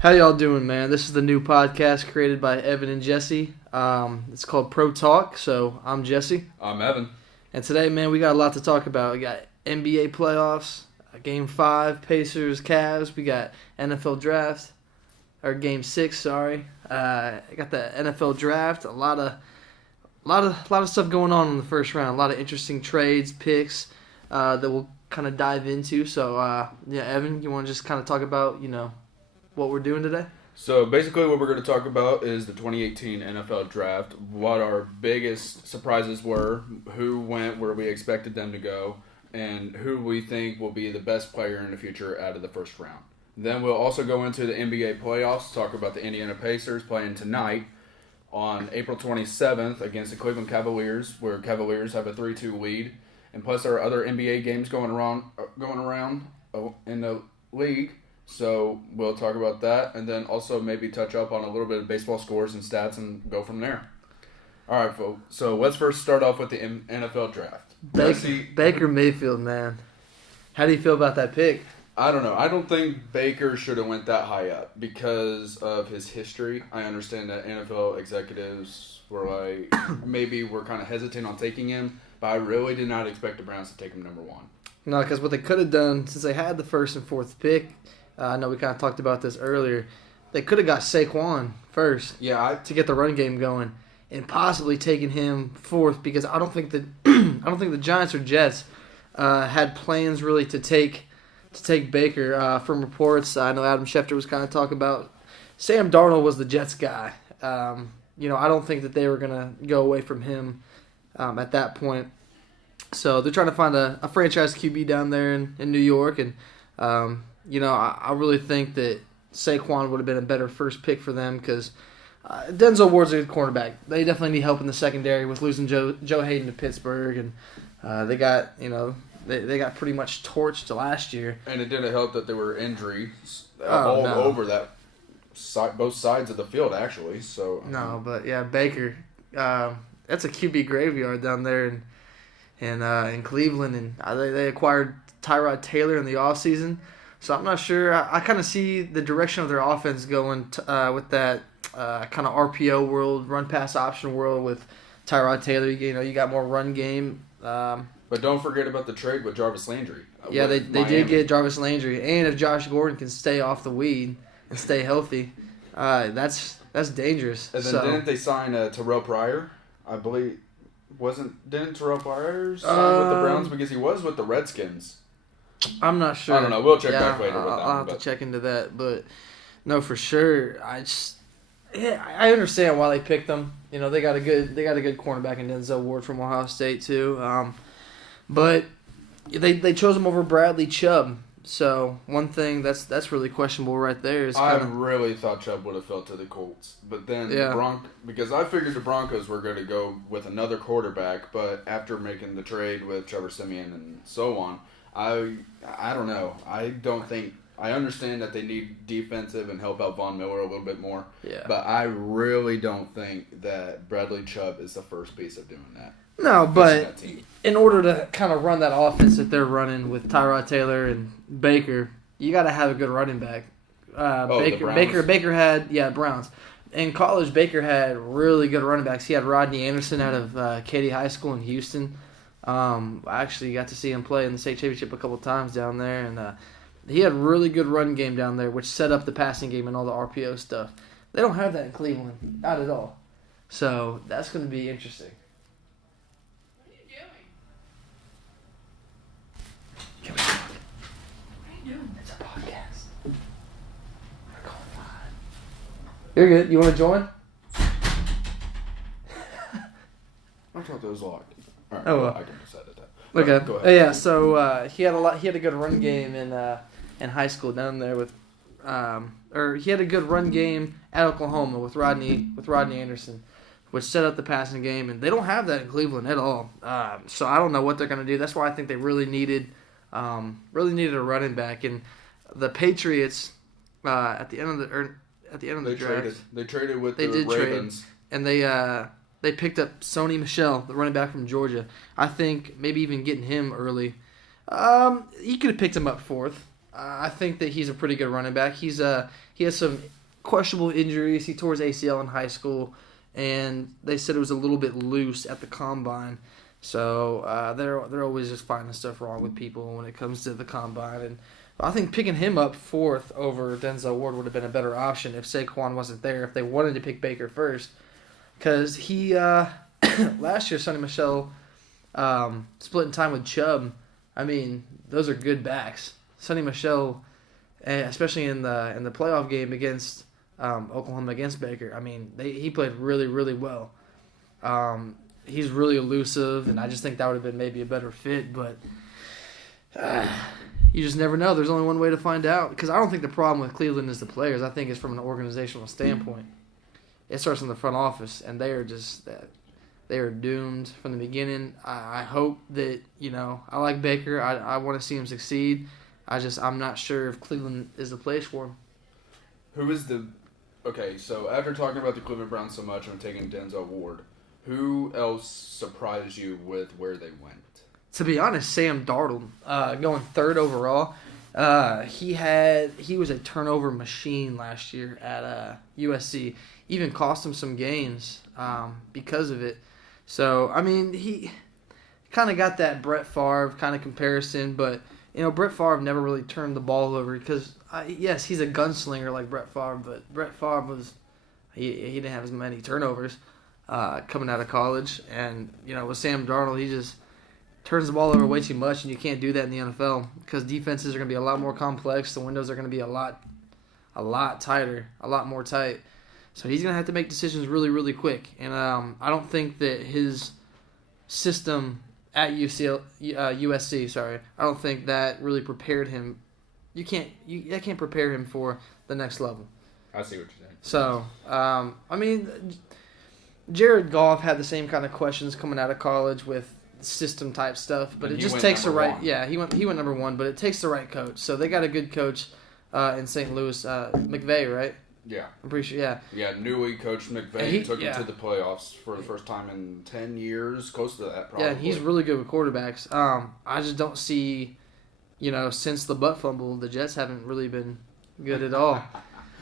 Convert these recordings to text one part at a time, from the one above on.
How y'all doing, man? This is the new podcast created by Evan and Jesse. It's called Pro Talk. So I'm Jesse, I'm Evan. and today, man, we got a lot to talk about. We got NBA playoffs, Game 5, Pacers, Cavs. We got NFL draft, or Game 6. Sorry, I got the NFL draft. A lot of stuff going on in the first round. A lot of interesting trades, picks that we'll kind of dive into. So yeah, Evan, you want to just kind of talk about what we're doing today? So basically what we're going to talk about is the 2018 NFL Draft, what our biggest surprises were, who went where we expected them to go, and who we think will be the best player in the future out of the first round. Then we'll also go into the NBA playoffs, talk about the Indiana Pacers playing tonight on April 27th against the Cleveland Cavaliers, where Cavaliers have a 3-2 lead, and plus our other NBA games going around in the league. So we'll talk about that, and then also maybe touch up on a little bit of baseball scores and stats and go from there. All right, folks. So let's first start off with the NFL draft. Baker Mayfield, man. How do you feel about that pick? I don't know. I don't think Baker should have went that high up because of his history. I understand that NFL executives were like, maybe were kind of hesitant on taking him, but I really did not expect the Browns to take him number one. No, because what they could have done, since they had the first and fourth pick, I know we kind of talked about this earlier, they could have got Saquon first to get the run game going, and possibly taken him fourth because I don't think the Giants or Jets had plans really to take Baker. From reports, I know Adam Schefter was kind of talking about Sam Darnold was the Jets guy. I don't think that they were gonna go away from him at that point. So they're trying to find a franchise QB down there in New York, and I really think that Saquon would have been a better first pick for them because Denzel Ward's a good cornerback. They definitely need help in the secondary with losing Joe Hayden to Pittsburgh, and they got they got pretty much torched last year. And it didn't help that there were injuries over that both sides of the field actually. So but yeah, Baker, that's a QB graveyard down there in Cleveland, and they acquired Tyrod Taylor in the offseason. So I'm not sure. I kind of see the direction of their offense going with that kind of RPO world, run pass option world with Tyrod Taylor. You got more run game. But don't forget about the trade with Jarvis Landry. Yeah, they did get Jarvis Landry, and if Josh Gordon can stay off the weed and stay healthy, that's dangerous. And then didn't they sign Terrell Pryor? I believe didn't Terrell Pryor sign with the Browns because he was with the Redskins? I'm not sure. I don't know. We'll check back later with that. I'll have to check into that, but no, for sure. I understand why they picked them. They got a good cornerback in Denzel Ward from Ohio State too. But they chose him over Bradley Chubb. So one thing that's really questionable right there is I really thought Chubb would have fell to the Colts, but then because I figured the Broncos were going to go with another quarterback, but after making the trade with Trevor Siemian and so on. I don't know. I understand that they need defensive and help out Von Miller a little bit more. Yeah. But I really don't think that Bradley Chubb is the first piece of doing that. No, but in order to kind of run that offense that they're running with Tyrod Taylor and Baker, you got to have a good running back. Baker had Browns. In college, Baker had really good running backs. He had Rodney Anderson out of Katy High School in Houston. I actually got to see him play in the state championship a couple times down there, and he had really good run game down there, which set up the passing game and all the RPO stuff. They don't have that in Cleveland, not at all. So that's going to be interesting. What are you doing? Can we talk? What are you doing? It's a podcast. We're going live. You're good. You want to join? I thought that was locked. All right, Oh, well. I can decide that. Okay. Go ahead. Yeah. So he had a good run game in high school down there with, or he had a good run game at Oklahoma with Rodney Anderson, which set up the passing game, and they don't have that in Cleveland at all. So I don't know what they're gonna do. That's why I think they really needed a running back. And the Patriots at the end of the draft, they traded with the trade, Ravens, and they picked up Sony Michel, the running back from Georgia. I think maybe even getting him early. He could have picked him up fourth. I think that he's a pretty good running back. He has some questionable injuries. He tore his ACL in high school, and they said it was a little bit loose at the combine. So they're always just finding stuff wrong with people when it comes to the combine. And I think picking him up 4th over Denzel Ward would have been a better option if Saquon wasn't there, if they wanted to pick Baker first. Because he, last year, Sonny Michel splitting time with Chubb. I mean, those are good backs. Sonny Michel, especially in the playoff game against Oklahoma against Baker, I mean, he played really, really well. He's really elusive, and I just think that would have been maybe a better fit, but you just never know. There's only one way to find out, because I don't think the problem with Cleveland is the players. I think it's from an organizational standpoint. It starts in the front office, and they are doomed from the beginning. I hope that, I like Baker. I want to see him succeed. I'm not sure if Cleveland is the place for him. Okay, so after talking about the Cleveland Browns so much, I'm taking Denzel Ward. Who else surprised you with where they went? To be honest, Sam Darnold, going 3rd overall. He was a turnover machine last year at USC. Even cost him some games because of it. So, I mean, he kind of got that Brett Favre kind of comparison, but, Brett Favre never really turned the ball over because, yes, he's a gunslinger like Brett Favre, but Brett Favre he didn't have as many turnovers coming out of college. And, with Sam Darnold, he just turns the ball over way too much, and you can't do that in the NFL because defenses are going to be a lot more complex. The windows are going to be a lot tighter, a lot more tight. So he's going to have to make decisions really, really quick. And I don't think that his system at USC, I don't think that really prepared him. That can't prepare him for the next level. I see what you're saying. So, Jared Goff had the same kind of questions coming out of college with system type stuff, but it just takes the right. One. Yeah, he went number 1, but it takes the right coach. So they got a good coach in St. Louis, McVay, right? Yeah, I'm pretty sure. Yeah. Yeah, newly coached McVay took him to the playoffs for the first time in 10 years, close to that. Probably. Yeah, he's really good with quarterbacks. I just don't see, since the butt fumble, the Jets haven't really been good at all.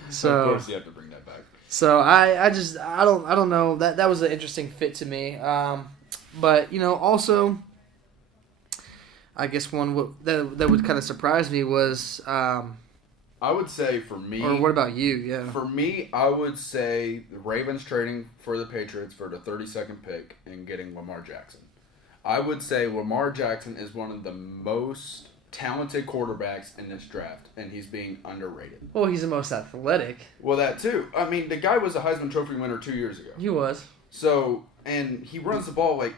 So of course you have to bring that back. So I don't know. That was an interesting fit to me. But also, I guess one that would kind of surprise me was. I would say for me. Or what about you? Yeah. For me, I would say the Ravens trading for the Patriots for the 32nd pick and getting Lamar Jackson. I would say Lamar Jackson is one of the most talented quarterbacks in this draft, and he's being underrated. Well, he's the most athletic. Well, that too. I mean, the guy was a Heisman Trophy winner 2 years ago. He was. So, and he runs the ball like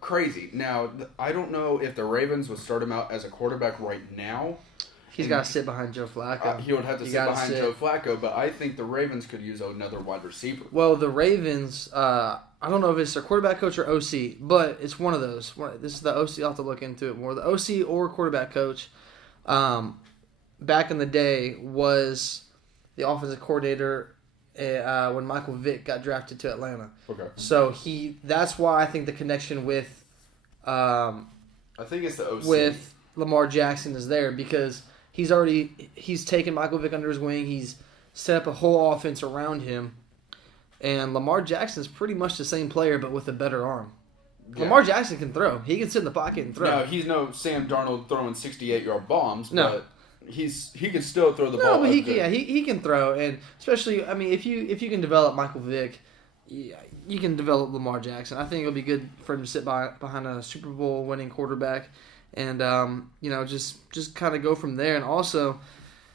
crazy. Now, I don't know if the Ravens would start him out as a quarterback right now. He's got to sit behind Joe Flacco. He would have to sit behind Joe Flacco, but I think the Ravens could use another wide receiver. Well, the Ravens, I don't know if it's their quarterback coach or OC, but it's one of those. This is the OC. I'll have to look into it more. The OC or quarterback coach back in the day was the offensive coordinator when Michael Vick got drafted to Atlanta. Okay. So that's why I think the connection with I think it's the OC. With Lamar Jackson is there because he's taken Michael Vick under his wing. He's set up a whole offense around him. And Lamar Jackson's pretty much the same player, but with a better arm. Yeah. Lamar Jackson can throw. He can sit in the pocket and throw. No, he's no Sam Darnold throwing 68-yard bombs, but he can still throw the ball. No, but he can throw, and especially if you can develop Michael Vick, you can develop Lamar Jackson. I think it'll be good for him to sit behind a Super Bowl winning quarterback, and just kind of go from there. And also,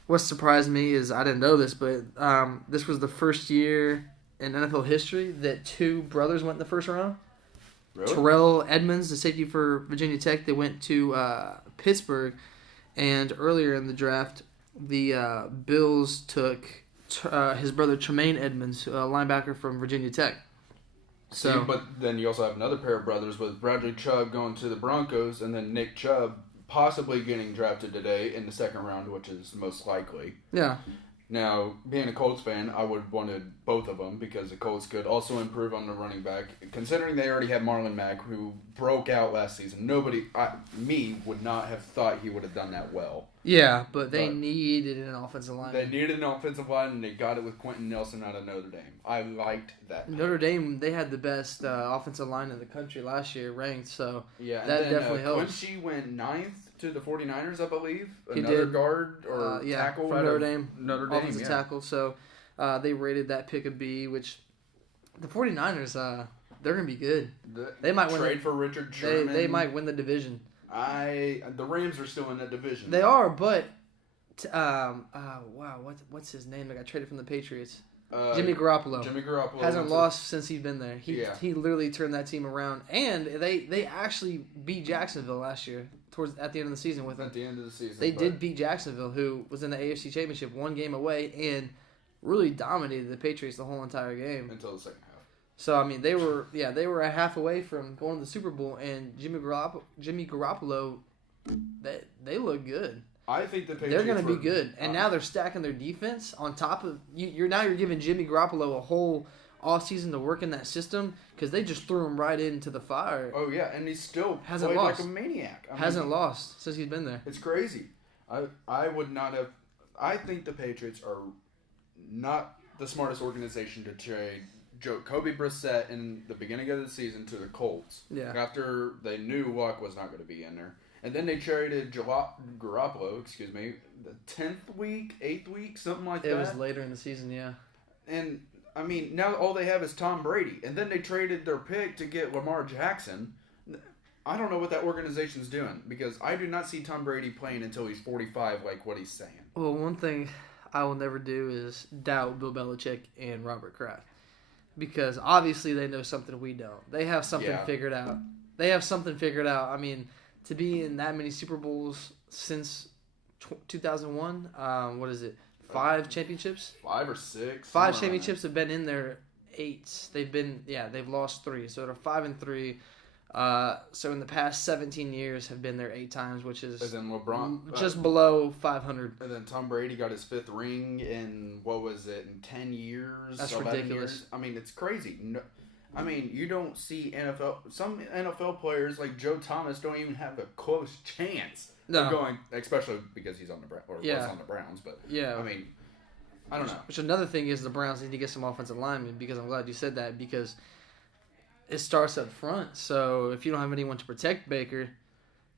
what surprised me is I didn't know this, but this was the first year in NFL history that two brothers went in the first round. Really? Terrell Edmonds, the safety for Virginia Tech, they went to Pittsburgh, and earlier in the draft, the Bills took his brother Tremaine Edmonds, a linebacker from Virginia Tech. So, but then you also have another pair of brothers with Bradley Chubb going to the Broncos, and then Nick Chubb possibly getting drafted today in the second round, which is most likely. Yeah. Now, being a Colts fan, I would have wanted both of them because the Colts could also improve on the running back. Considering they already had Marlon Mack, who broke out last season, me would not have thought he would have done that well. Yeah, but they needed an offensive line. They needed an offensive line, and they got it with Quentin Nelson out of Notre Dame. I liked that. Notre Dame, they had the best offensive line in the country last year, ranked, so yeah, that definitely helps. Quincy went 9th to the 49ers, I believe. He Another did. guard or tackle from Notre Dame. Notre Dame, offensive tackle. So they rated that pick a B, which the 49ers, they're going to be good. They might trade for Richard Sherman. They might win the division. The Rams are still in that division. They are, but wow, what's his name? That got traded from the Patriots. Jimmy Garoppolo. Jimmy Garoppolo hasn't lost since he's been there. He Yeah. he literally turned that team around, and they actually beat Jacksonville last year at the end of the season with them. At the end of the season, They did beat Jacksonville, who was in the AFC Championship, one game away, and really dominated the Patriots the whole entire game. until the second half. So I mean, they were a half away from going to the Super Bowl, and Jimmy Garoppolo, they look good. I think the Patriots They're going to be good, and now they're stacking their defense on top of you're giving Jimmy Garoppolo a whole offseason to work in that system because they just threw him right into the fire. Oh yeah, and he still Hasn't played lost. like a maniac. Hasn't lost since he's been there. It's crazy. I would not have. I think the Patriots are not the smartest organization to trade Jacoby Brissett in the beginning of the season to the Colts. Yeah. After they knew Luck was not going to be in there. And then they traded Garoppolo, the 10th week, 8th week, something like that. It was later in the season, yeah. And, I mean, now all they have is Tom Brady. And then they traded their pick to get Lamar Jackson. I don't know what that organization's doing because I do not see Tom Brady playing until he's 45 like what he's saying. Well, one thing I will never do is doubt Bill Belichick and Robert Kraft. Because obviously they know something we don't. They have something figured out. I mean, to be in that many Super Bowls since 2001, what is it? 5 championships? 5 or 6. 5 championships have been in their 8. They've lost 3. So they're 5-3. So in the past 17 years have been there 8 times, which is and then LeBron just below 500. And then Tom Brady got his 5th ring in in 10 years. That's ridiculous. Years. I mean, it's crazy. No, I mean, you don't see some NFL players like Joe Thomas don't even have a close chance of going, especially because he's on the Browns was on the Browns. But I mean, I don't know. Which another thing is the Browns need to get some offensive linemen because I'm glad you said that because it starts up front. So if you don't have anyone to protect Baker,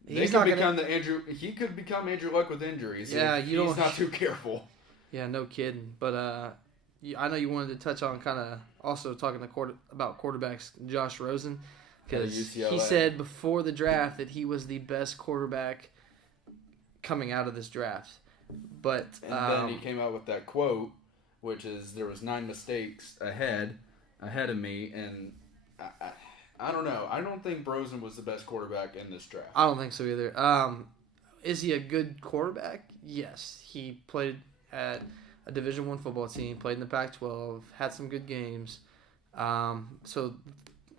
he could become Andrew Luck with injuries. Yeah, he's not too careful. Yeah, no kidding. But I know you wanted to touch on kind of also talking about quarterbacks, Josh Rosen, because he said before the draft that he was the best quarterback coming out of this draft. But and then he came out with that quote, which is there was 9 mistakes ahead of me, and I don't know. I don't think Rosen was the best quarterback in this draft. I don't think so either. Is he a good quarterback? Yes. He played at a Division I football team, played in the Pac-12, had some good games. So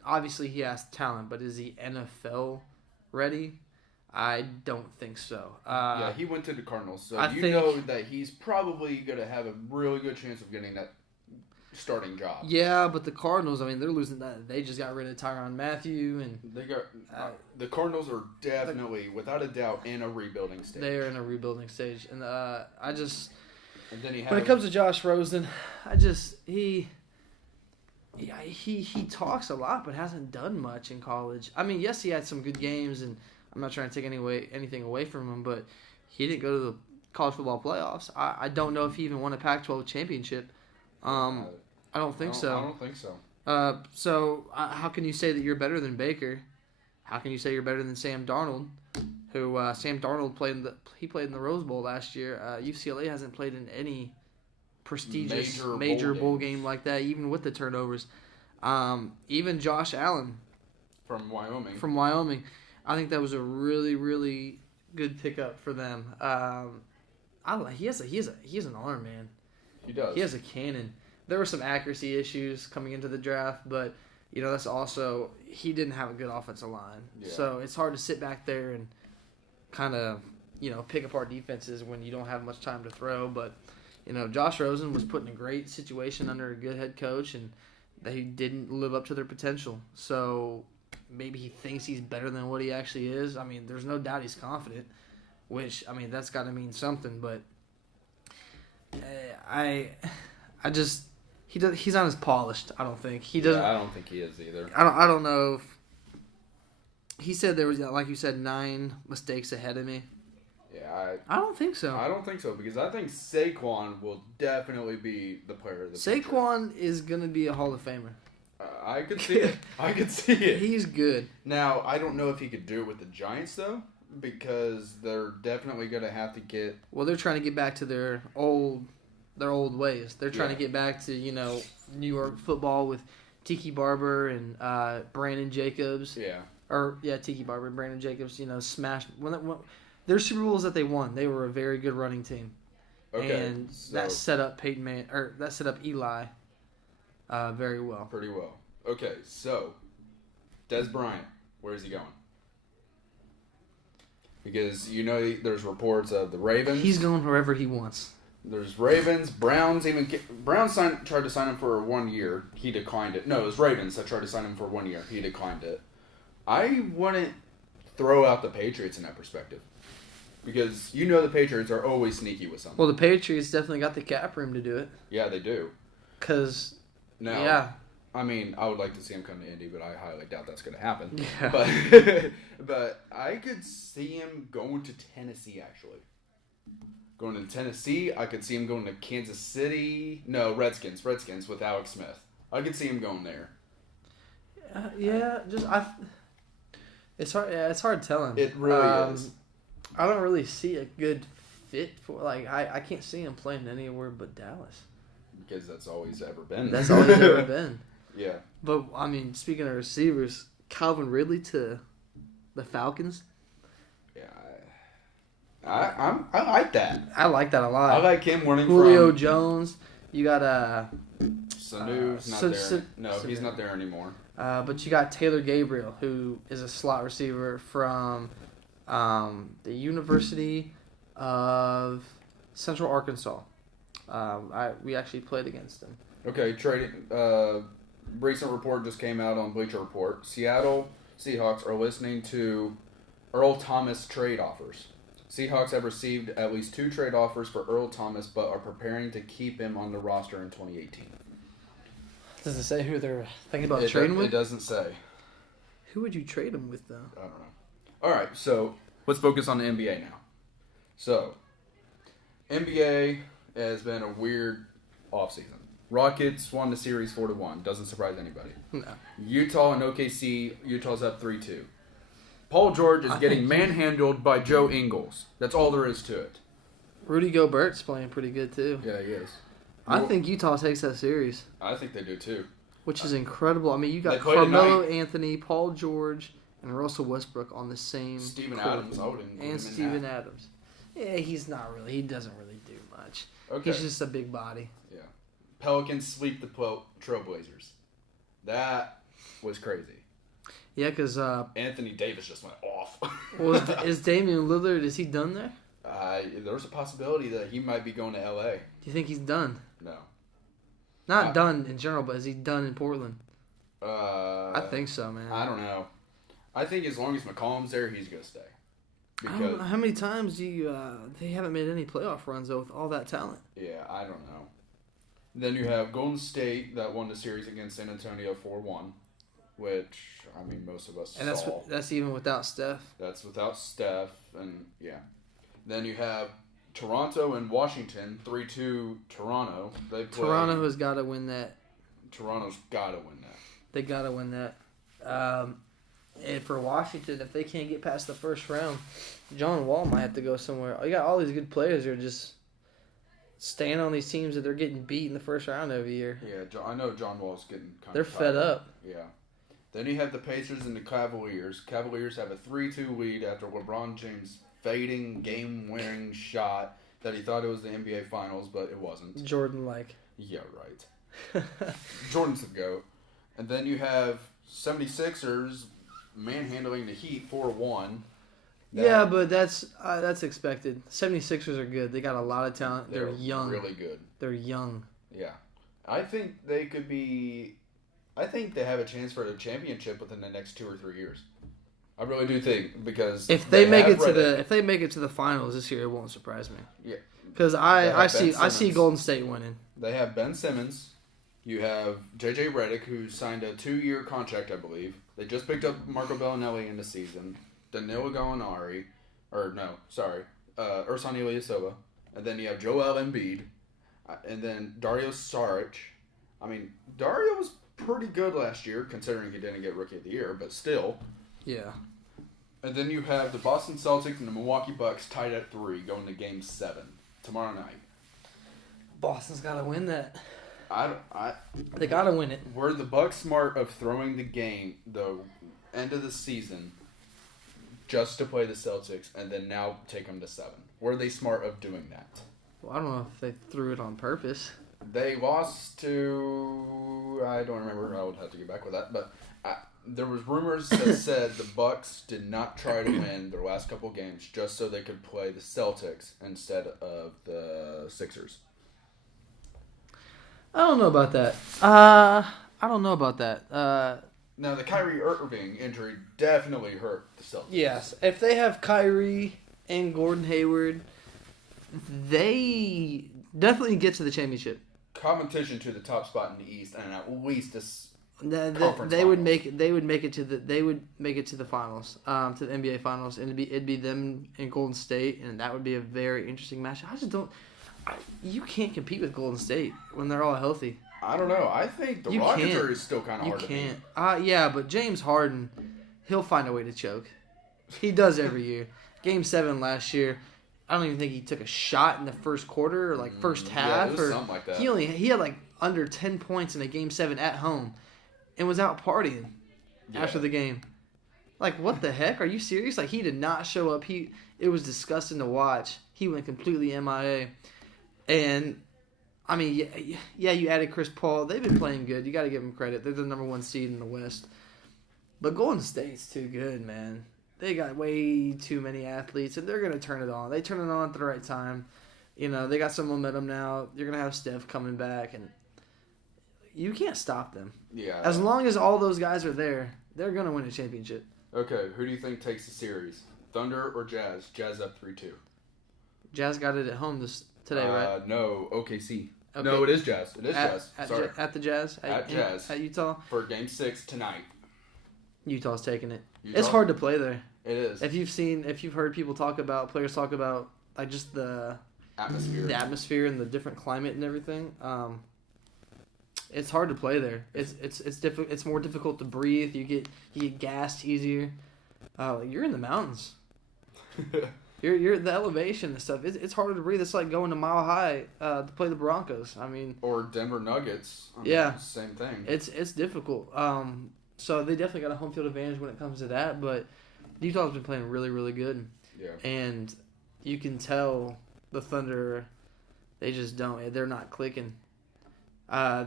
obviously he has talent, but is he NFL ready? I don't think so. He went to the Cardinals, so I think know that he's probably going to have a really good chance of getting that starting job. Yeah, but the Cardinals, I mean, they're losing that. They just got rid of Tyrann Mathieu, and they got the Cardinals are definitely, without a doubt, in a rebuilding stage. They are in a rebuilding stage, and And then when it comes to Josh Rosen, he talks a lot, but hasn't done much in college. I mean, yes, he had some good games, and I'm not trying to take anything away from him, but he didn't go to the college football playoffs. I don't know if he even won a Pac-12 championship. I don't think so. I don't think so. So how can you say that you're better than Baker? How can you say you're better than Sam Darnold? Who Sam Darnold played in the Rose Bowl last year. UCLA hasn't played in any prestigious major bowl game like that, even with the turnovers. Even Josh Allen from Wyoming. I think that was a really, really good pickup for them. He has an arm, man. He does. He has a cannon. There were some accuracy issues coming into the draft, but that's also he didn't have a good offensive line. Yeah. So it's hard to sit back there and kind of pick apart defenses when you don't have much time to throw. But Josh Rosen was put in a great situation under a good head coach, and they didn't live up to their potential. So maybe he thinks he's better than what he actually is. I mean, there's no doubt he's confident. which I mean that's got to mean something. But he's not as polished. I don't think he doesn't. Yeah, I don't think he is either. I don't know. He said there was, like you said, 9 mistakes ahead of me. Yeah, I don't think so. I don't think so because I think Saquon will definitely be the player of the future. Saquon is gonna be a Hall of Famer. I could see it. I could see it. He's good. Now I don't know if he could do it with the Giants though, because they're definitely gonna have to get. Well, they're trying to get back to their old ways. They're trying to get back to New York football with Tiki Barber and Brandon Jacobs. Yeah. Tiki Barber and Brandon Jacobs. Smashed when their Super Bowls that they won. They were a very good running team. Okay. And that set up that set up Eli very well. Pretty well. Okay, so Dez Bryant, where is he going? Because there's reports of the Ravens. He's going wherever he wants. There's Ravens, Browns. Browns tried to sign him for 1 year. He declined it. No, it was Ravens that tried to sign him for 1 year. He declined it. I wouldn't throw out the Patriots in that perspective. Because the Patriots are always sneaky with something. Well, the Patriots definitely got the cap room to do it. Yeah, they do. I mean, I would like to see him come to Indy, but I highly doubt that's going to happen. Yeah. But I could see him going to Tennessee, actually. Going to Tennessee. I could see him going to Kansas City. No, Redskins with Alex Smith. I could see him going there. It's hard. Yeah, it's hard telling. It really is. I don't really see a good fit for I can't see him playing anywhere but Dallas. Because that's all he's ever been. That's all he's ever been. Yeah. But I mean, speaking of receivers, Calvin Ridley to the Falcons. Yeah, I like that. I like that a lot. I like him running Julio from Jones. You got Sanu's not there. No, he's not there anymore. But you got Taylor Gabriel, who is a slot receiver from the University of Central Arkansas. We actually played against him. Okay, recent report just came out on Bleacher Report. Seattle Seahawks are listening to Earl Thomas trade offers. Seahawks have received at least 2 trade offers for Earl Thomas, but are preparing to keep him on the roster in 2018. Does it say who they're thinking about trading with? It doesn't say. Who would you trade him with, though? I don't know. All right, so let's focus on the NBA now. So, NBA has been a weird offseason. Rockets won the series 4-1. Doesn't surprise anybody. No. Utah and OKC. Utah's up 3-2. Paul George is getting manhandled by Joe Ingles. That's all there is to it. Rudy Gobert's playing pretty good, too. Yeah, he is. I think Utah takes that series. I think they do, too. Which is incredible. I mean, you got Carmelo Anthony, Paul George, and Russell Westbrook on the same Steven Adams. And Steven Adams. Yeah, he's not really. He doesn't really do much. Okay. He's just a big body. Yeah. Pelicans sweep the Trailblazers. That was crazy. Yeah, because Anthony Davis just went off. Is Damian Lillard, is he done there? There's a possibility that he might be going to L.A. Do you think he's done? No. Not done in general, but is he done in Portland? I think so, man. I don't know. I think as long as McCollum's there, he's going to stay. Because how many times they haven't made any playoff runs, though, with all that talent? Yeah, I don't know. Then you have Golden State that won the series against San Antonio 4-1, which, I mean, most of us saw. That's even without Steph. That's without Steph, and yeah. Then you have Toronto and Washington, 3-2 Toronto. Toronto has got to win that. Toronto's got to win that. They got to win that. And for Washington, if they can't get past the first round, John Wall might have to go somewhere. You got all these good players who are just staying on these teams that they're getting beat in the first round every year. Yeah, I know John Wall's getting kind They're of fed up. Yeah. Then you have the Pacers and the Cavaliers. Cavaliers have a 3-2 lead after LeBron James' fading game-winning shot that he thought it was the NBA Finals, but it wasn't. Jordan-like. Yeah, right. Jordan's the GOAT. And then you have 76ers manhandling the Heat 4-1. Yeah, but that's expected. 76ers are good. They got a lot of talent. They're young. Really good. They're young. Yeah. I think they could be... I think they have a chance for a championship within the next 2 or 3 years. I really do think because if they make it to the finals this year, it won't surprise me. Yeah, because I see Golden State winning. They have Ben Simmons. You have JJ Redick, who signed a 2-year contract, I believe. They just picked up Marco Bellinelli in the season. Danilo Gallinari, Ersan Ilyasova, and then you have Joel Embiid, and then Dario Saric. I mean, Dario was pretty good last year, considering he didn't get Rookie of the Year, but still. Yeah. And then you have the Boston Celtics and the Milwaukee Bucks tied at 3 going to Game 7 tomorrow night. Boston's got to win that. They got to win it. Were the Bucks smart of throwing the end of the season just to play the Celtics and then now take them to 7? Were they smart of doing that? Well, I don't know if they threw it on purpose. They lost to... I don't remember. I would have to get back with that. But there was rumors that said the Bucks did not try to win their last couple games just so they could play the Celtics instead of the Sixers. I don't know about that. Now, the Kyrie Irving injury definitely hurt the Celtics. Yes. If they have Kyrie and Gordon Hayward, they definitely get to the championship. Competition to the top spot in the East, and at least they would make it to the finals, to the NBA finals, and it'd be them and Golden State, and that would be a very interesting match. You can't compete with Golden State when they're all healthy. I don't know. I think the Rocketry is still kind of hard to beat. You can't. Yeah, but James Harden, he'll find a way to choke. He does every year. Game 7 last year, I don't even think he took a shot in the first quarter or first half. Yeah, it was something like that. He had under 10 points in a Game 7 at home and was out partying after the game. What the heck? Are you serious? He did not show up. It was disgusting to watch. He went completely MIA. And, I mean, yeah, you added Chris Paul. They've been playing good. You got to give them credit. They're the number 1 seed in the West. But Golden State's too good, man. They got way too many athletes, and they're going to turn it on. They turn it on at the right time. They got some momentum now. You're going to have Steph coming back, and you can't stop them. Yeah. As long as all those guys are there, they're going to win a championship. Okay, who do you think takes the series? Thunder or Jazz? Jazz up 3-2. Jazz got it at home today, right? No, OKC. Okay. No, it is Jazz. It is Jazz. Sorry. At the Jazz? Jazz. At Utah? For Game 6 tonight. Utah's taking it. Utah? It's hard to play there. It is. If you've heard players talk about just the atmosphere and the different climate and everything, it's hard to play there. It's more difficult to breathe. You get gassed easier. You're in the mountains. You're the elevation and stuff. It's harder to breathe. It's like going to Mile High to play the Broncos. I mean, or Denver Nuggets. Same thing. It's difficult. So they definitely got a home field advantage when it comes to that. But Utah's been playing really, really good. Yeah. And you can tell the Thunder, they just don't. They're not clicking.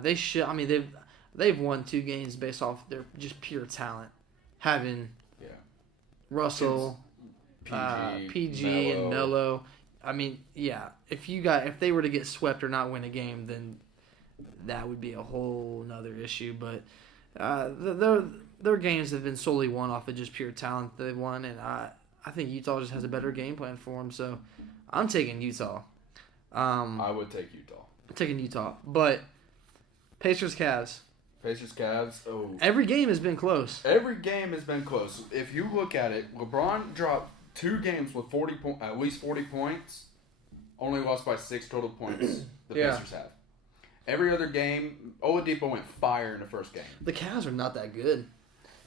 They should. I mean, they've won 2 games based off their just pure talent, having Russell, PG and Melo. I mean, yeah. If they were to get swept or not win a game, then that would be a whole nother issue. But their games have been solely won off of just pure talent that they've won, and I think Utah just has a better game plan for them. So I'm taking Utah. I would take Utah. I'm taking Utah, but Pacers, Cavs. Oh. Every game has been close. If you look at it, LeBron dropped 2 games with at least 40 points. Only lost by 6 total points. The Pacers have. Every other game, Oladipo went fire in the first game. The Cavs are not that good.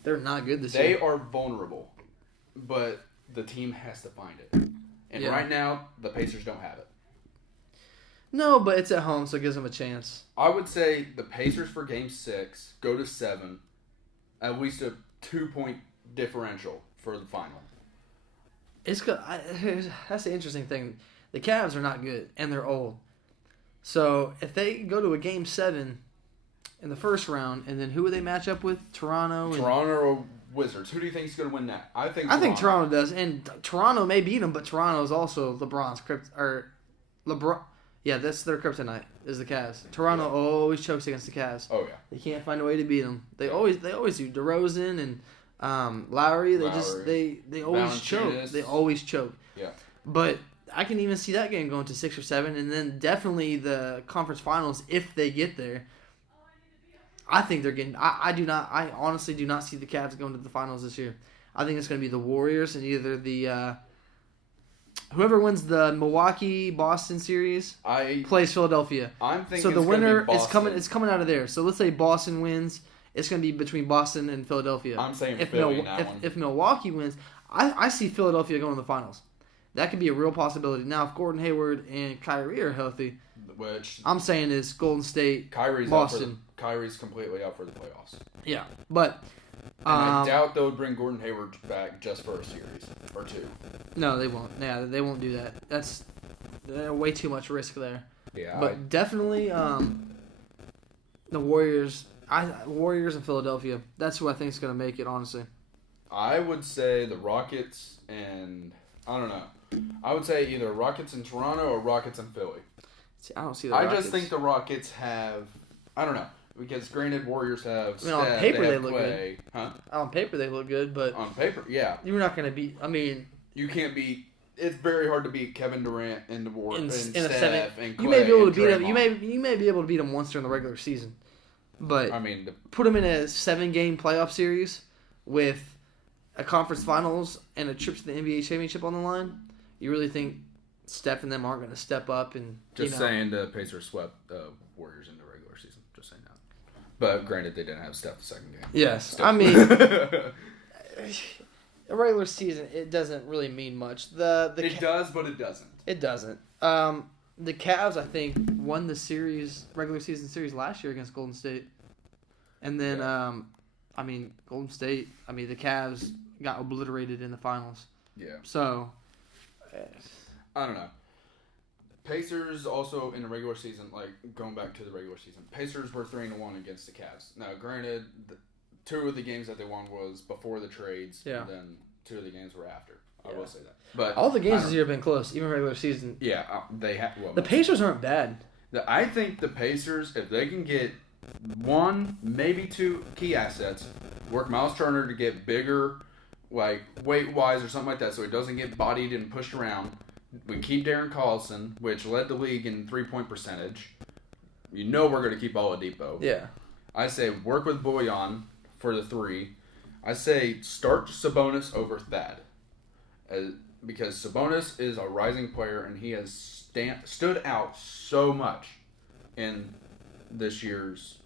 They're not good this year. They are vulnerable, but the team has to find it. And right now, the Pacers don't have it. No, but it's at home, so it gives them a chance. I would say the Pacers for Game 6 go to 7, at least a 2-point differential for the final. That's the interesting thing. The Cavs are not good, and they're old. So if they go to a Game 7 in the first round, and then who would they match up with? Toronto or Wizards. Who do you think is going to win that? I think Toronto does, and Toronto may beat them, but Toronto is also LeBron's LeBron. Yeah, that's their kryptonite is the Cavs. Toronto always chokes against the Cavs. Oh yeah, they can't find a way to beat them. They always do. DeRozan and Lowry, they always choke. They always choke. Yeah. But I can even see that game going to 6 or 7, and then definitely the conference finals if they get there. I think they're getting. I honestly do not see the Cavs going to the finals this year. I think it's going to be the Warriors and either the whoever wins the Milwaukee-Boston series plays Philadelphia. I'm thinking so the winner is coming. It's coming out of there. So let's say Boston wins. It's going to be between Boston and Philadelphia. I'm saying Philly in that one. If Milwaukee wins, I see Philadelphia going to the finals. That could be a real possibility. Now, if Gordon Hayward and Kyrie are healthy, which I'm saying is Golden State, Kyrie's Boston. Kyrie's completely out for the playoffs. Yeah, but and I doubt they would bring Gordon Hayward back just for a series or two. No, they won't. Yeah, they won't do that. That's way too much risk there. Yeah, but definitely the Warriors. Warriors and Philadelphia. That's who I think is going to make it. Honestly, I would say the Rockets and I don't know. I would say either Rockets in Toronto or Rockets in Philly. See, I don't see the Rockets. I just think the Rockets have. I don't know. Because granted, Warriors have. On paper they look Clay. good. Huh? On paper they look good, but on paper, yeah, you're not going to beat. I mean, you can't beat. It's very hard to beat Kevin Durant and the Warriors and Steph and Clay. You may be able to beat them. You may be able to beat them once during the regular season, but I mean, put them in a 7-game playoff series with a conference finals and a trip to the NBA championship on the line. You really think Steph and them aren't going to step up and saying the Pacers swept the Warriors in the regular season. Just saying that. But granted, they didn't have Steph the second game. Yes, Still. I mean, a regular season it doesn't really mean much. It does, but it doesn't. It doesn't. The Cavs, I think, won the regular season series last year against Golden State, and then Golden State. The Cavs got obliterated in the finals. Yeah. So, I don't know. Pacers also in the regular season, like going back to the regular season, Pacers were 3-1 against the Cavs. Now, granted, 2 of the games that they won was before the trades, and then 2 of the games were after. I will say that. But all the games this year have been close, even regular season. Yeah, they have. Well, the Pacers aren't bad. I think the Pacers, if they can get 1, maybe 2 key assets, work Miles Turner to get bigger, like weight-wise or something like that, so he doesn't get bodied and pushed around. We keep Darren Collison, which led the league in 3-point percentage. You know we're going to keep Oladipo. Yeah. I say work with Bojan for the 3. I say start Sabonis over Thad. Because Sabonis is a rising player, and he has stood out so much in this year's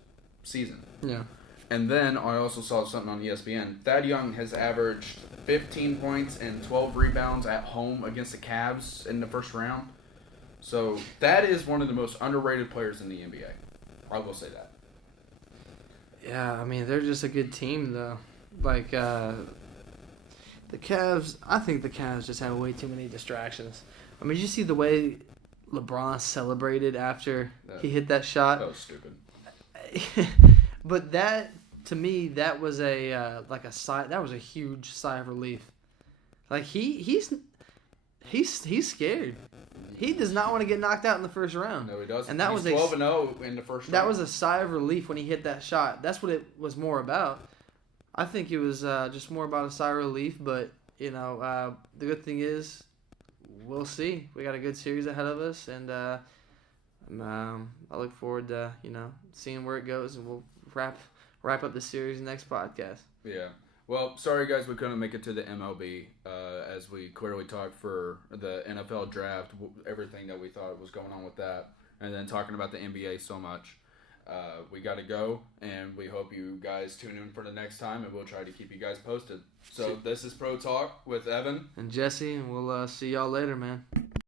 season. Yeah. And then I also saw something on ESPN. Thad Young has averaged 15 points and 12 rebounds at home against the Cavs in the first round. So that is one of the most underrated players in the NBA. I will say that. Yeah, they're just a good team, though. Like, the Cavs, I think the Cavs just have way too many distractions. Did you see the way LeBron celebrated after he hit that shot? That was stupid. But that, to me, that was a huge sigh of relief. Like he's scared. He does not want to get knocked out in the first round. No, he doesn't. And that He's 12-0 in the first round. That was a sigh of relief when he hit that shot. That's what it was more about. I think it was just more about a sigh of relief. But the good thing is, we'll see. We got a good series ahead of us, and I look forward to seeing where it goes, and we'll wrap up the series next podcast. Yeah. Well, sorry guys, we couldn't make it to the MLB as we clearly talked for the NFL draft, everything that we thought was going on with that, and then talking about the NBA so much. We got to go, and we hope you guys tune in for the next time, and we'll try to keep you guys posted. So this is Pro Talk with Evan and Jesse, and we'll see y'all later, man.